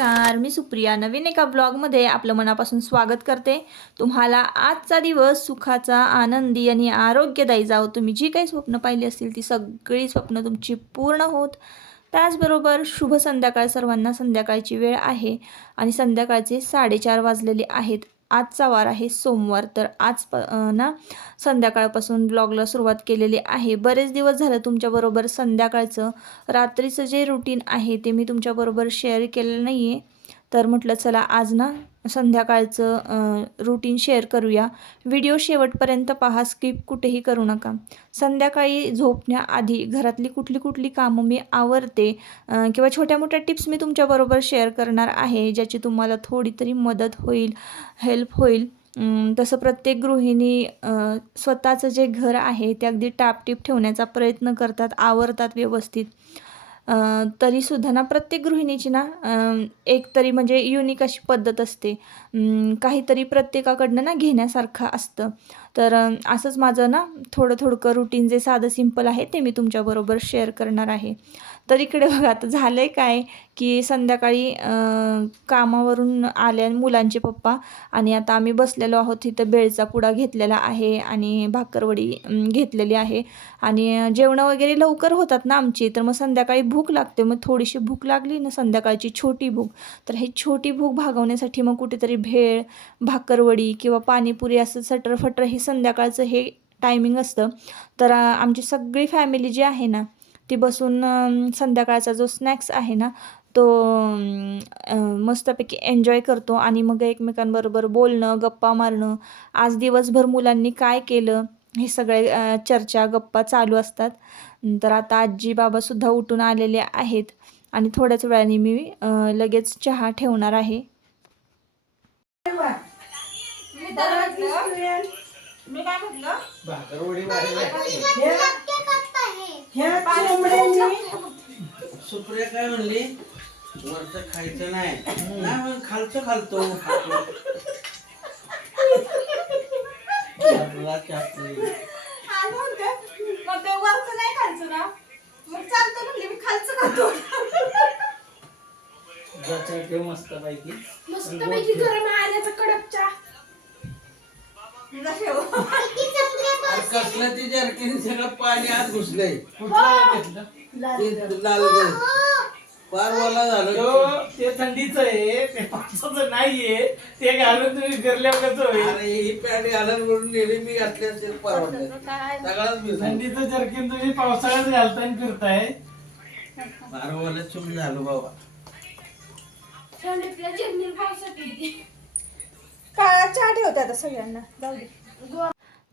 नमस्कार मी सुप्रिया. नवीन एका ब्लॉगमध्ये आपलं मनापासून स्वागत करते. तुम्हाला आजचा दिवस सुखाचा आनंदी आणि आरोग्यदायी जावं. तुम्ही जी काही स्वप्न पाहिली असतील ती सगळी स्वप्न तुमची पूर्ण होत. त्याचबरोबर शुभ संध्याकाळ. सर्वांना संध्याकाळची वेळ आहे आणि संध्याकाळचे साडेचार वाजलेले आहेत. आजचा वार आहे सोमवार. तर आज प ना संध्याकाळपासून ब्लॉगला सुरुवात केलेली आहे. बरेच दिवस झालं तुमच्याबरोबर संध्याकाळचं. रात्रीचं जे रुटीन आहे ते मी तुमच्याबरोबर शेअर केलेलं नाही आहे तर म्हटलं चला आज ना संध्याकाळचं रुटीन शेअर करूया. व्हिडिओ शेवटपर्यंत पहा स्किप कुठेही करू नका. संध्याकाळी झोपण्याआधी घरातली कुठली कुठली कामं मी आवरते किंवा छोट्या मोठ्या टिप्स मी तुमच्याबरोबर शेअर करणार आहे ज्याची तुम्हाला थोडी तरी मदत होईल हेल्प होईल. तसं प्रत्येक गृहिणी स्वतःचं जे घर आहे ते अगदी टापटीप ठेवण्याचा प्रयत्न करतात आवरतात व्यवस्थित. तरीसुद्धा ना प्रत्येक गृहिणीची ना एक तरी म्हणजे युनिक अशी पद्धत असते. काहीतरी प्रत्येकाकडनं ना घेण्यासारखं असतं. तर असंच माझं ना थोडं थोडकं रुटीन जे साधं सिंपल आहे ते मी तुमच्याबरोबर शेअर करणार आहे. तर इकडे बघा आता झालं आहे काय की संध्याकाळी कामावरून आल्या मुलांचे पप्पा आणि आता आम्ही बसलेलो आहोत तिथं बेळचा पुडा घेतलेला आहे आणि भाकरवडी घेतलेली आहे आणि जेवणं वगैरे लवकर होतात ना आमची तर मग संध्याकाळी भूक लागते. मग थोडीशी भूक लागली ना संध्याकाळची छोटी भूक तर ही छोटी भूक भागवण्यासाठी मग कुठेतरी भेळ भाकरवडी किंवा पाणीपुरी असं सटरफटर हे संध्याकाळचं हे टायमिंग असतं. तर आमची सगळी फॅमिली जी आहे ना ती बसून संध्याकाळचा जो स्नॅक्स आहे ना तो मस्तपैकी एन्जॉय करतो आणि मग एकमेकांबरोबर बोलणं गप्पा मारणं आज दिवसभर मुलांनी काय केलं हे सगळे चर्चा गप्पा चालू असतात. तर आता आजी बाबासुद्धा उठून आलेले आहेत आणि थोड्याच वेळाने मी लगेच चहा ठेवणार आहे. मी काय म्हटलं? ह्या कोंबड्यांनी सुप्रिया काय म्हणली? वरचं खायचं नाही. नाही मग खालचं खालतो. आपला चापली. मग ते वरचं नाही खायचं ना? मग चालतं म्हणले मी खालचं खातो. ज्याच्या ते मस्त पैकी मस्तपैकी गरम आल्याचा कडक चहा अरे कसलं ते जर्किन सगळं पाणी आत घुसलंय. ते लाल गं. पार वाला झालं. तो ते थंडीचं आहे ते पावसाचं नाहीये. ते घालून तुम्ही फिरल्या कसं होईल अरे ही पॅन्ट घालून म्हणून नेहमी मी घातली असेल परवडलं सगळाच भिजला थंडीचं जर्किन तुम्ही पावसाळ्यात घालताय आणि फिरताय. फार वाला चुम झालो बाबा. थंडीतल्या पावसात काळा चहा ठेवते आता सगळ्यांना. जाऊ दे.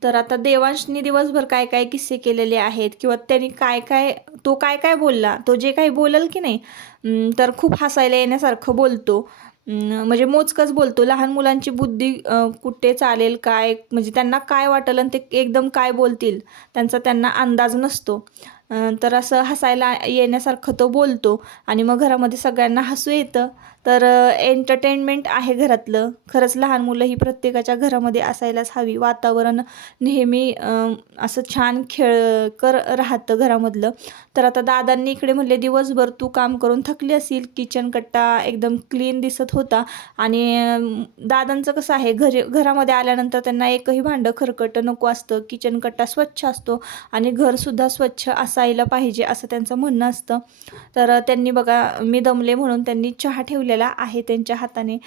तर आता देवांशनी दिवसभर काय काय किस्से केलेले आहेत किंवा त्यांनी काय काय तो काय काय बोलला तो जे काही बोलल की नाही तर खूप हसायला येण्यासारखं बोलतो. म्हणजे मोजकच बोलतो. लहान मुलांची बुद्धी कुठे चालेल काय म्हणजे त्यांना काय वाटेल आणि ते एकदम काय बोलतील त्यांचा त्यांना अंदाज नसतो. तर असं हसायला येण्यासारखं तो बोलतो आणि मग घरामध्ये सगळ्यांना हसू येतं. तर एंटरटेनमेंट आहे घरातलं. खरंच लहान मुलं ही प्रत्येकाच्या घरामध्ये असायलाच हवी. वातावरण नेहमी असं छान खेळ कर राहतं घरामधलं. तर आता दादांनी इकडे म्हणले दिवसभर तू काम करून थकली असेल किचन कट्टा एकदम क्लीन दिसत होता. आणि दादांचं कसं आहे घरी घरामध्ये आल्यानंतर त्यांना एकही भांडं खरकटं नको असतं. किचन कट्टा स्वच्छ असतो आणि घरसुद्धा स्वच्छ असायला पाहिजे असं त्यांचं म्हणणं असतं. तर त्यांनी बघा मी दमले म्हणून त्यांनी चहा ठेवल्या ठेवलेला आहे त्यांच्या हाताने.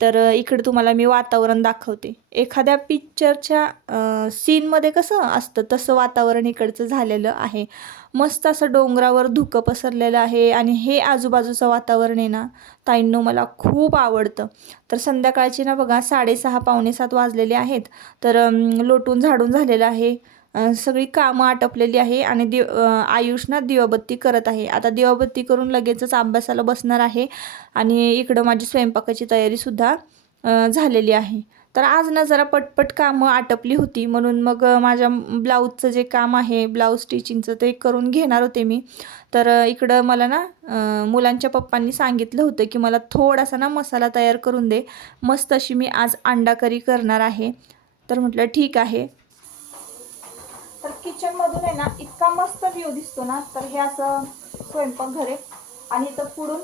तर इकडे तुम्हाला मी वातावरण दाखवते. एखाद्या पिक्चरच्या सीनमध्ये कसं असतं तसं वातावरण इकडचं झालेलं आहे. मस्त असं डोंगरावर धुकं पसरलेलं आहे आणि हे आजूबाजूचं वातावरण आहे ना ताईंनो मला खूप आवडतं. तर संध्याकाळची ना बघा साडेसहा पावणे सात वाजलेले आहेत. तर लोटून झाडून झालेलं आहे. सगळी कामं आटपलेली आहे आणि दिव आयुषना दिवाबत्ती करत आहे. आता दिवाबत्ती करून लगेचच अभ्यासाला बसणार आहे आणि इकडं माझी स्वयंपाकाची तयारीसुद्धा झालेली आहे. तर आज ना जरा पटपट कामं आटपली होती. म्हणून मग माझ्या ब्लाऊजचं जे काम आहे ब्लाऊज स्टिचिंगचं ते करून घेणार होते मी. तर इकडं मला ना मुलांच्या पप्पांनी सांगितलं होतं की मला थोडासा ना मसाला तयार करून दे. मस्त अशी मी आज अंडा करी करणार आहे. तर म्हटलं ठीक आहे. किचन मधून आहे ना इतका मस्त व्ह्यू दिसतो ना तर हे असं स्वयंपाकघर आहे. आणि इथं पुढून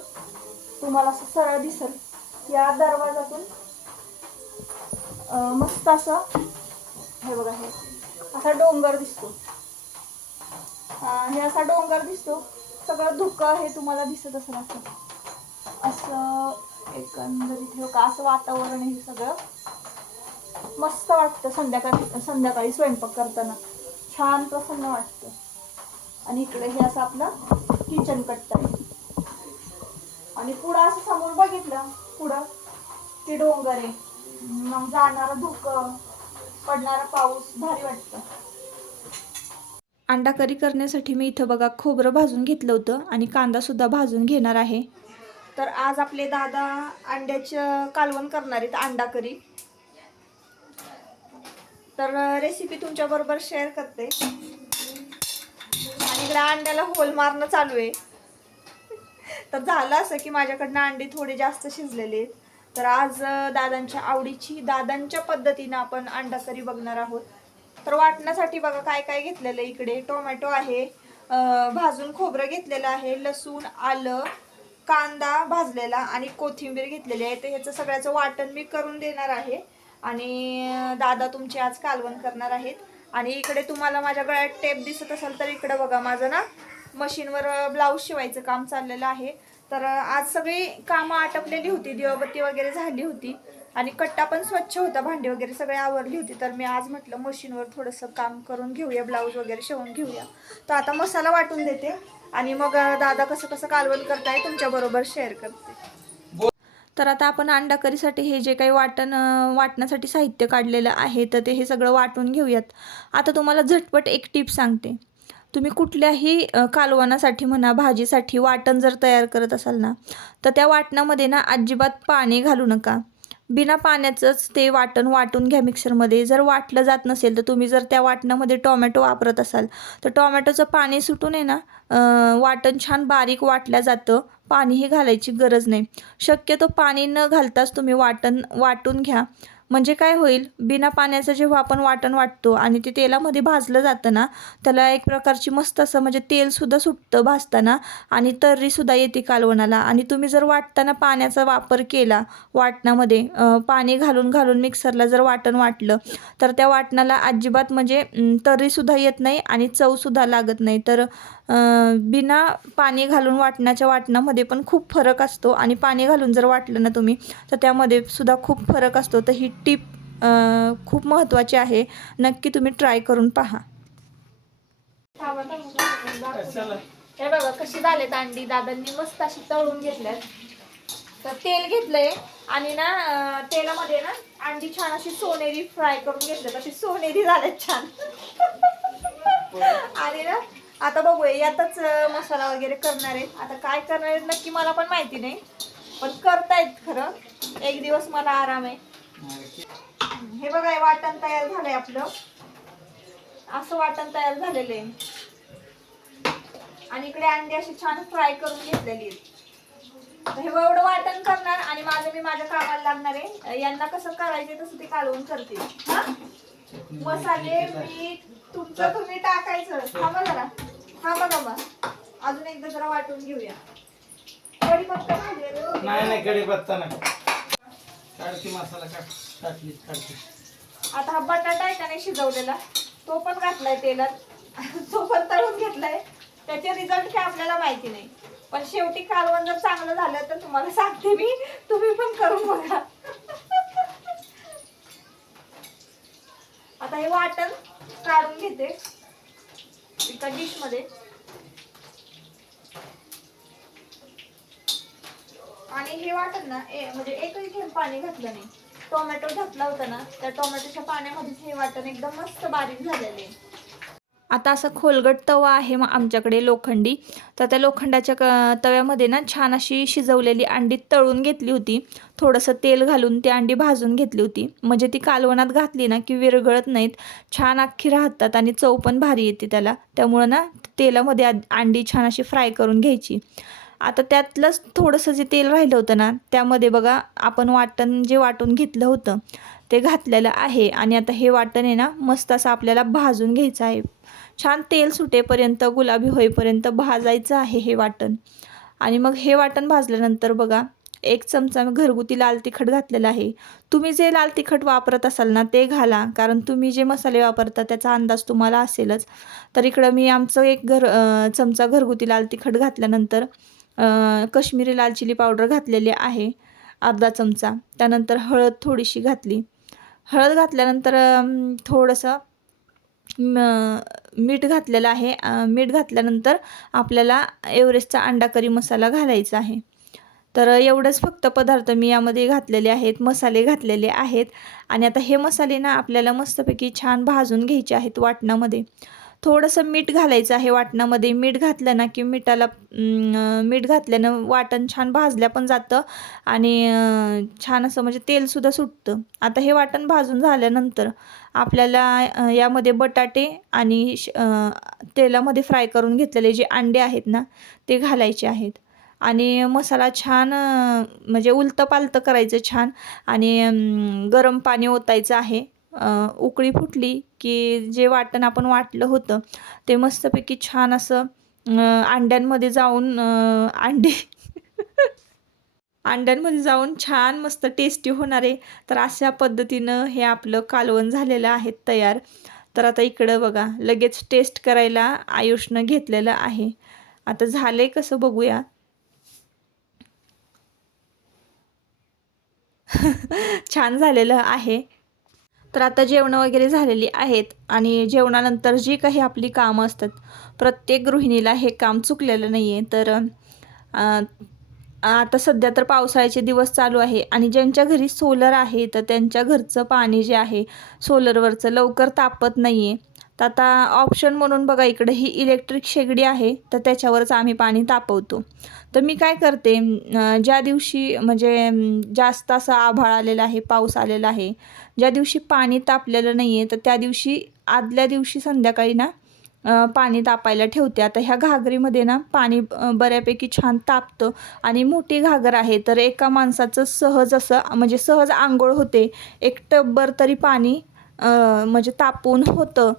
तुम्हाला असं सरळ दिसेल या दरवाजातून मस्त असं हे बघा हे असा डोंगर दिसतो. हे असा डोंगर दिसतो. सगळं धुकं हे तुम्हाला दिसत असेल असं. असं एकंदरीत हे का असं वातावरण हे सगळं. मस्त वाटतं संध्याकाळी संध्याकाळी स्वयंपाक करताना. छान प्रसन्न वाटतं. आणि इकडे हे असं आपलं किचन कट्टा आहे आणि पुढं असं समोर बघितलं पुढं ते डोंगर आहे मग जाणारं धुकं पडणारा पाऊस भारी वाटतं. अंडा करी करण्यासाठी मी इथं बघा खोबरं भाजून घेतलं होतं आणि कांदासुद्धा भाजून घेणार आहे. तर आज आपले दादा अंड्याचं कालवण करणार आहेत अंडा करी. तर रेसिपी तुमच्याबरोबर शेअर करते. आणि इकडे अंड्याला होल मारणं चालू आहे. तर झालं असं की माझ्याकडनं अंडी थोडी जास्त शिजलेले आहेत. तर आज दादांच्या आवडीची दादांच्या पद्धतीनं आपण अंडा करी बघणार आहोत. तर वाटण्यासाठी बघा काय काय घेतलेलं आहे इकडे. टोमॅटो आहे भाजून खोबरं घेतलेलं आहे लसूण आलं कांदा भाजलेला आणि कोथिंबीर घेतलेली आहे. तर ह्याचं सगळ्याचं वाटण मी करून देणार आहे. आणि दादा तुमचे आज कालवण करणार आहेत. आणि इकडे तुम्हाला माझ्या गळ्यात टेप दिसत असेल तर इकडे बघा माझं ना मशीनवर ब्लाऊज शिवायचं काम चाललेलं आहे. तर आज सगळी कामं आटपलेली होती दिवाबत्ती वगैरे झाली होती. आणि कट्टा पण स्वच्छ होता भांडी वगैरे सगळे आवरली होती. तर मी आज म्हटलं मशीनवर थोडंसं काम करून घेऊया ब्लाऊज वगैरे शिवून घेऊया. तर आता मसाला वाटून देते. आणि मग दादा कसं कसं कालवण करताय तुमच्याबरोबर शेअर करते. तर आता आपण अंडा करीसाठी हे जे काही वाटण वाटण्यासाठी साहित्य काढलेलं आहे तर ते हे सगळं वाटून घेऊयात. आता तुम्हाला झटपट एक टिप सांगते. तुम्ही कुठल्याही कालवणासाठी म्हणा भाजीसाठी वाटण जर तयार करत असाल ना तर त्या वाटणामध्ये ना अजिबात पाणी घालू नका. बिना पाण्याचंच ते वाटण वाटून घ्या मिक्सरमध्ये. जर वाटलं जात नसेल तर तुम्ही जर त्या वाटणामध्ये टोमॅटो वापरत असाल तर टोमॅटोचं पाणी सुटून आहे ना वाटण छान बारीक वाटलं जातं. पाणीही घालायची गरज नाही. शक्यतो पाणी न घालताच तुम्ही वाटण वाटून घ्या. म्हणजे काय होईल? बिना पाण्याचं जेव्हा आपण वाटण वाटतो आणि ते तेलामध्ये भाजलं जातं ना त्याला एक प्रकारची मस्त असं म्हणजे तेलसुद्धा सुटतं भाजताना आणि तर्रीसुद्धा येते कालवणाला. आणि तुम्ही जर वाटताना पाण्याचा वापर केला वाटणामध्ये पाणी घालून घालून मिक्सरला जर वाटण वाटलं तर त्या वाटणाला अजिबात म्हणजे तर्रीसुद्धा येत नाही आणि चवसुद्धा लागत नाही. तर बिना पाणी घालून वाटण्याच्या वाटणामध्ये पण खूप फरक असतो आणि पाणी घालून जर वाटलं ना तुम्ही तर त्यामध्ये सुद्धा खूप फरक असतो. तर ही टीप खूप महत्त्वाची आहे. नक्की तुम्ही ट्राय करून पहा. हे बघा कशी झाले अंडी दादांनी मस्त अशी तळून घेतल्यात. तर तेल घेतलंय आणि ना तेलामध्ये ना अंडी छान अशी सोनेरी फ्राय करून घेतल्यात. अशी सोनेरी झाल्यात छान. आणि ना आता बघूया यातच मसाला वगैरे करणार आहे. आता काय करणार आहेत नक्की मला पण माहिती नाही. पण करतायत खरं. एक दिवस मला आराम आहे. हे बघा हे वाटण तयार झालंय आपलं. असं वाटण तयार झालेलं आहे आणि इकडे अंडी अशी छान फ्राय करून घेतलेली हे एवढं वाटण करणार आणि माझं मी माझ्या कामाला लागणार आहे. यांना कसं करायचं तसं ते कालवून करते हा? मसाले मीठ तुमचं तुम्ही टाकायचं. थांबा जरा. थांबा थांबा अजून एकदा जरा वाटून घेऊया. कढीपत्ता नाही हो. नाही कढीपत्ता नाही. काढते मसाला काढ टाकली काढते आता हा बटाटा आहे का नाही शिजवलेला तो पण घातलाय तेलात. तो पण तळून घेतलाय. त्याचे रिझल्ट काय आपल्याला माहिती नाही. पण शेवटी कालवण जर चांगलं झालं तर तुम्हाला सांगते मी तुम्ही पण करून बघा. आता हे वाटण काढून घेते एका डिश आणि हे वाटत ना ए म्हणजे एकही थेंब पाणी घातलं नाही. टोमॅटो घातला होता ना त्या टोमॅटोच्या पाण्यामध्येच हे वाटण एकदम मस्त बारीक झालेले आहे. आता असं खोलगट तवा आहे मग आमच्याकडे लोखंडी. तर त्या लोखंडाच्या क तव्यामध्ये ना छान अशी शिजवलेली अंडी तळून घेतली होती. थोडंसं तेल घालून ती अंडी भाजून घेतली होती. म्हणजे ती कालवणात घातली ना की विरघळत नाहीत. छान अख्खी राहतात आणि चव पण भारी येते त्याला. त्यामुळं ना तेलामध्ये अंडी छान अशी फ्राय करून घ्यायची. आता त्यातलंच थोडंसं जे तेल राहिलं होतं ना त्यामध्ये बघा आपण वाटण जे वाटून घेतलं होतं ते घातलेलं आहे. आणि आता हे वाटण आहे ना मस्त असं आपल्याला भाजून घ्यायचं आहे. छान तेल सुटेपर्यंत गुलाबी होईपर्यंत भाजायचं आहे हे वाटण. आणि मग हे वाटण भाजल्यानंतर बघा एक चमचा मी घरगुती लाल तिखट घातलेला आहे. तुम्ही जे लाल तिखट वापरत असाल ना ते घाला. कारण तुम्ही जे मसाले वापरता त्याचा अंदाज तुम्हाला असेलच. तर इकडं मी आमचं एक घर चमचा घरगुती लाल तिखट घातल्यानंतर कश्मीरी लाल चिली पावडर घातलेली आहे अर्धा चमचा. त्यानंतर हळद थोडीशी घातली. हळद घातल्यानंतर थोडंसं म- मीठ घातलेलं आहे. मीठ घातल्यानंतर आपल्याला एव्हरेस्टचा अंडा करी मसाला घालायचा आहे. तर एवढंच फक्त पदार्थ मी यामध्ये घातलेले आहेत मसाले घातलेले आहेत. आणि आता हे मसाले ना आपल्याला मस्तपैकी छान भाजून घ्यायचे आहेत वाटणामध्ये. थोडंसं मीठ घालायचं आहे वाटणामध्ये. मीठ घातलं ना की मिठाला मीठ घातल्यानं वाटण छान भाजल्या पण जातं आणि छान असं म्हणजे तेलसुद्धा सुटतं. आता हे वाटण भाजून झाल्यानंतर आपल्याला यामध्ये बटाटे आणि श- तेलामध्ये फ्राय करून घेतलेले जे अंडे आहेत ना ते घालायचे आहेत. आणि मसाला छान म्हणजे उलतं पालतं करायचं छान आणि गरम पाणी ओतायचं आहे. उकळी फुटली की जे वाटण आपण वाटलं होतं ते मस्तपैकी छान असं अंड्यांमध्ये जाऊन अंडी अंडे अंड्यांमध्ये जाऊन छान मस्त टेस्टी होणारे तर अशा पद्धतीनं हे आपलं कालवण झालेलं आहे तयार. तर आता इकडं बघा लगेच टेस्ट करायला आयुषनं घेतलेलं आहे. आता झालंय कसं बघूया. छान झालेलं आहे. तर आता जेवणं वगैरे झालेली आहेत आणि जेवणानंतर जी काही आपली कामं असतात प्रत्येक गृहिणीला हे काम चुकलेलं नाही आहे तर आता सध्या तर पावसाळ्याचे दिवस चालू आहे आणि ज्यांच्या घरी सोलर आहे तर त्यांच्या घरचं पाणी जे आहे सोलरवरचं लवकर तापत नाही आहे तर आता ऑप्शन म्हणून बघा इकडे ही इलेक्ट्रिक शेगडी आहे तर त्याच्यावरच आम्ही पाणी तापवतो. तर मी काय करते ज्या दिवशी म्हणजे जास्त असं आभाळ आलेला आहे पाऊस आलेला आहे ज्या दिवशी पाणी तापलेलं नाही आहे तर त्या दिवशी आदल्या दिवशी संध्याकाळी ना पाणी तापायला ठेवते. आता ह्या घागरीमध्ये ना पाणी बऱ्यापैकी छान तापतं आणि मोठी घागर आहे तर एका माणसाचं सहज असं म्हणजे सहज आंघोळ होते. एक टब्बर तरी पाणी म्हणजे तापून होतं.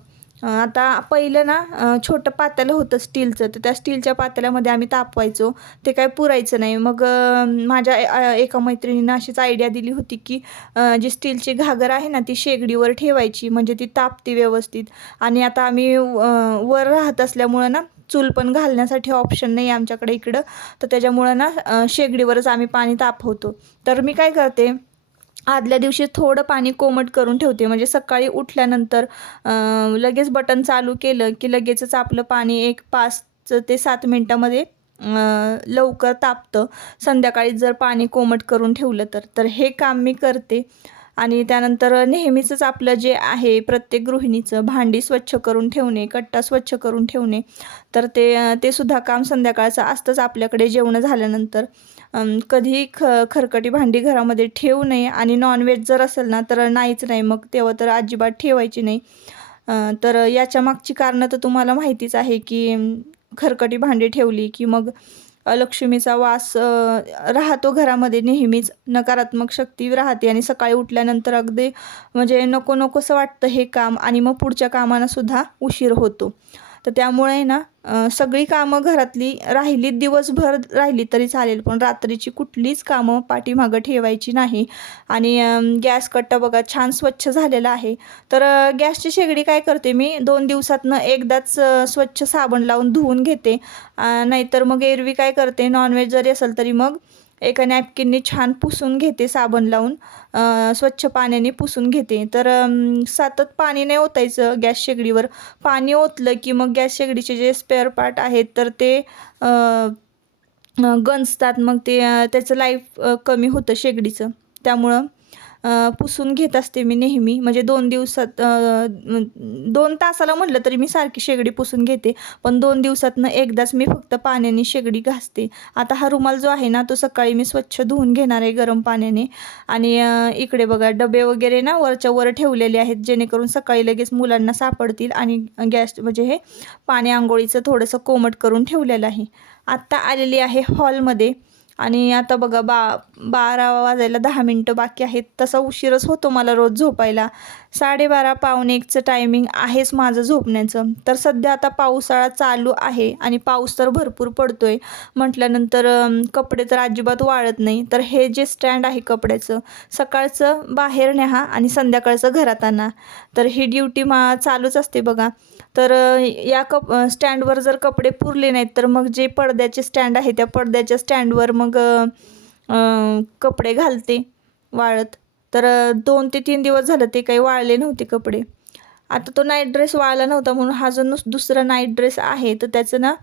आता पहिलं ना छोटं पातेलं होतं स्टीलचं. तर त्या स्टीलच्या पातेल्यामध्ये आम्ही तापवायचो. ते काय पुरायचं नाही. मग माझ्या ए- एका मैत्रिणीनं अशीच आयडिया दिली होती की जी स्टीलची घागर आहे ना ती शेगडीवर ठेवायची. म्हणजे ती तापते व्यवस्थित. आणि आता आम्ही वर राहत असल्यामुळं ना चूल पण घालण्यासाठी ऑप्शन नाही आमच्याकडे इकडं. तर त्याच्यामुळं ना शेगडीवरच आम्ही पाणी तापवतो. तर मी काय करते आदल्या दिवशी थोडं पाणी कोमट करून ठेवते. म्हणजे सकाळी उठल्यानंतर लगेच बटन चालू केलं की लगेचच आपलं पाणी एक पाच ते सात मिनटामध्ये लवकर तापतं. संध्याकाळी जर पाणी कोमट करून ठेवलं तर तर हे काम मी करते. आणि त्यानंतर नेहमीचंच आपलं जे आहे प्रत्येक गृहिणीचं भांडी स्वच्छ करून ठेवणे कट्टा स्वच्छ करून ठेवणे तर ते ते सुद्धा काम संध्याकाळचं असतंच आपल्याकडे जेवणं झाल्यानंतर. कधी ख खरकटी भांडी घरामध्ये ठेवू नये आणि नॉनव्हेज जर असेल ना तर नाहीच नाही मग तेव्हा तर अजिबात ठेवायची नाही. तर याच्या मागची कारणं तर तुम्हाला माहितीच आहे की खरकटी भांडी ठेवली की मग लक्ष्मीचा वास राहतो घरामध्ये नेहमीच. नकारात्मक शक्ती राहते आणि सकाळी उठल्यानंतर अगदी म्हणजे नको नकोसं वाटतं हे काम आणि मग पुढच्या कामांनासुद्धा उशीर होतो. तर त्यामुळे ना सगळी कामं घरातली राहिली दिवसभर राहिली तरी चालेल पण रात्रीची कुठलीच कामं पाठीमागं ठेवायची नाही. आणि गॅस कट्टा बघा छान स्वच्छ झालेला आहे. तर गॅसची शेगडी काय करते मी दोन दिवसातनं एकदाच स्वच्छ साबण लावून धुवून घेते. नाहीतर मग एरवी काय करते नॉनव्हेज जरी असेल तरी मग एका नॅपकिनने छान पुसून घेते साबण लावून. स्वच्छ पाण्याने पुसून घेते. तर सतत पाणी नाही ओतायचं गॅस शेगडीवर. पाणी ओतलं की मग गॅस शेगडीचे जे स्पेअर पार्ट आहेत तर ते गंजतात. मग ते त्याचं लाईफ कमी होतं शेगडीचं. त्यामुळं पुसून घेत असते मी नेहमी. म्हणजे दोन दिवसात दोन तासाला म्हटलं तरी मी सारखी शेगडी पुसून घेते. पण दोन दिवसातनं एकदाच मी फक्त पाण्याने शेगडी घासते. आता हा रुमाल जो आहे ना तो सकाळी मी स्वच्छ धुवून घेणार आहे गरम पाण्याने. आणि इकडे बघा डबे वगैरे ना वरच्या वर ठेवलेले आहेत जेणेकरून सकाळी लगेच मुलांना सापडतील आणि गॅस म्हणजे हे पाणी आंघोळीचं थोडंसं कोमट करून ठेवलेलं आहे. आत्ता आलेली आहे हॉलमध्ये. आणि आता बघा बा बारा वाजायला दहा मिनटं बाकी आहेत. तसा उशीरच होतो मला रोज झोपायला. साडेबारा पावणे एकचं टायमिंग आहेच माझं झोपण्याचं. तर सध्या आता पावसाळा चालू आहे आणि पाऊस तर भरपूर पडतो आहे म्हटल्यानंतर कपडे तर अजिबात वाळत नाही. तर हे जे स्टँड आहे कपड्याचं सकाळचं बाहेर न्याहा आणि संध्याकाळचं घरात आणा. तर ही ड्युटी मा चालूच असते बघा. तर या कप स्टँडवर जर कपडे पुरले नाहीत तर मग जे पडद्याचे स्टँड आहे त्या पडद्याच्या स्टँडवर मग कपडे घालते वाळत. तर दोन ते तीन दिवस झालं ते काही वाळले नव्हते कपडे. आता तो नाईट ड्रेस वाळला नव्हता म्हणून हा जो नुस दुसरा नाईट ड्रेस आहे तर त्याचं ना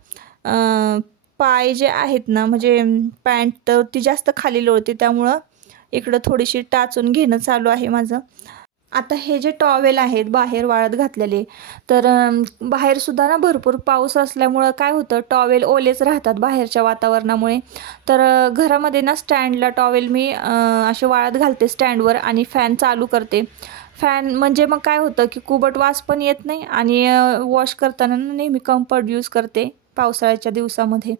पाय जे आहेत ना म्हणजे पॅन्ट तर ती जास्त खाली लोळते त्यामुळं इकडं थोडीशी टाचून घेणं चालू आहे माझं. आता हे जे टॉवेल आहेत बाहेर वाळत घातलेले तर बाहेरसुद्धा ना भरपूर पाऊस असल्यामुळं काय होतं टॉवेल ओलेच राहतात बाहेरच्या वातावरणामुळे. तर घरामध्ये ना स्टँडला टॉवेल मी असे वाळत घालते स्टँडवर आणि फॅन चालू करते. फॅन म्हणजे मग काय होतं की कुबट वास पण येत नाही आणि वॉश करताना ना नेहमी कम्फर्ट यूज करते पावसाळ्याच्या दिवसामध्ये.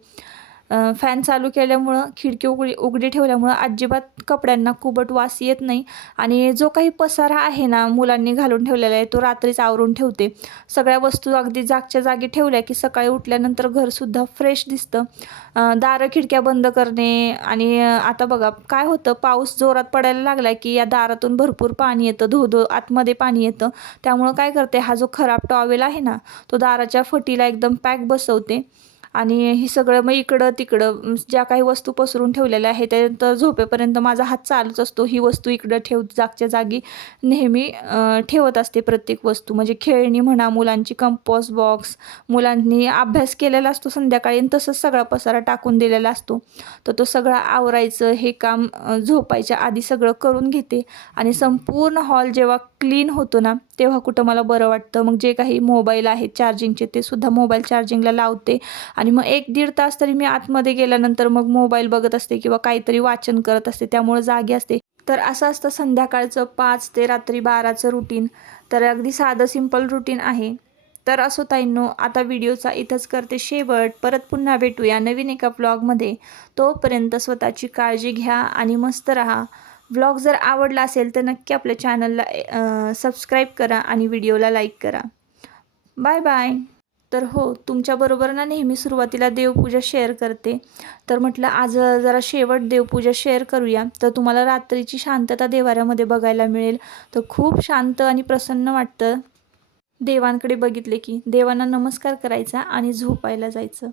फॅन चालू केल्यामुळं खिडकी उघडी उघडी ठेवल्यामुळं अजिबात कपड्यांना कुबट वास येत नाही. आणि जो काही पसारा आहे ना मुलांनी घालून ठेवलेला आहे तो रात्रीच आवरून ठेवते. सगळ्या वस्तू अगदी जागच्या जागी ठेवल्या की सकाळी उठल्यानंतर घरसुद्धा फ्रेश दिसतं. दारं खिडक्या बंद करणे आणि आता बघा काय होतं पाऊस जोरात पडायला लागला की या दारातून भरपूर पाणी येतं धो धो आतमध्ये पाणी येतं. त्यामुळं काय करते हा जो खराब टॉवेल आहे ना तो दाराच्या फटीला एकदम पॅक बसवते. आणि हे सगळं मग इकडं तिकडं ज्या काही वस्तू पसरून ठेवलेल्या आहेत त्यानंतर झोपेपर्यंत माझा हात चालूच असतो. ही वस्तू इकडं ठेव जागच्या जागी नेहमी ठेवत असते प्रत्येक वस्तू. म्हणजे खेळणी म्हणा मुलांची कंपोस्ट बॉक्स मुलांनी अभ्यास केलेला असतो संध्याकाळी आणि तसंच सगळा पसारा टाकून दिलेला असतो. तर तो सगळा आवरायचं हे काम झोपायच्या आधी सगळं करून घेते. आणि संपूर्ण हॉल जेव्हा क्लीन होतो ना तेव्हा कुठं मला बरं वाटतं. मग जे काही मोबाईल आहेत चार्जिंगचे ते सुद्धा मोबाईल चार्जिंगला लावते. आणि मग एक दीड तास तरी मी आतमध्ये गेल्यानंतर मग मोबाईल बघत असते किंवा काहीतरी वाचन करत असते त्यामुळं जागी असते. तर असं असतं संध्याकाळचं पाच ते रात्री बाराचं रुटीन तर अगदी साधं सिंपल रुटीन आहे. तर असो ताईंनो आता व्हिडिओचा इथंच करते शेवट. परत पुन्हा भेटूया नवीन एका ब्लॉगमध्ये तोपर्यंत स्वतःची काळजी घ्या आणि मस्त राहा. ब्लॉग जर आवडला असेल तर नक्की आपल्या चॅनलला सबस्क्राईब करा आणि व्हिडिओला लाईक करा. बाय बाय तर हो तुमच्याबरोबर ना नेहमी सुरुवातीला देवपूजा शेअर करते. तर म्हटलं आज जरा शेवट देवपूजा शेअर करूया. तर तुम्हाला रात्रीची शांतता देवाऱ्यामध्ये बघायला मिळेल. तर खूप शांत आणि प्रसन्न वाटतं. देवांकडे बघितले की देवांना नमस्कार करायचा आणि झोपायला जायचं.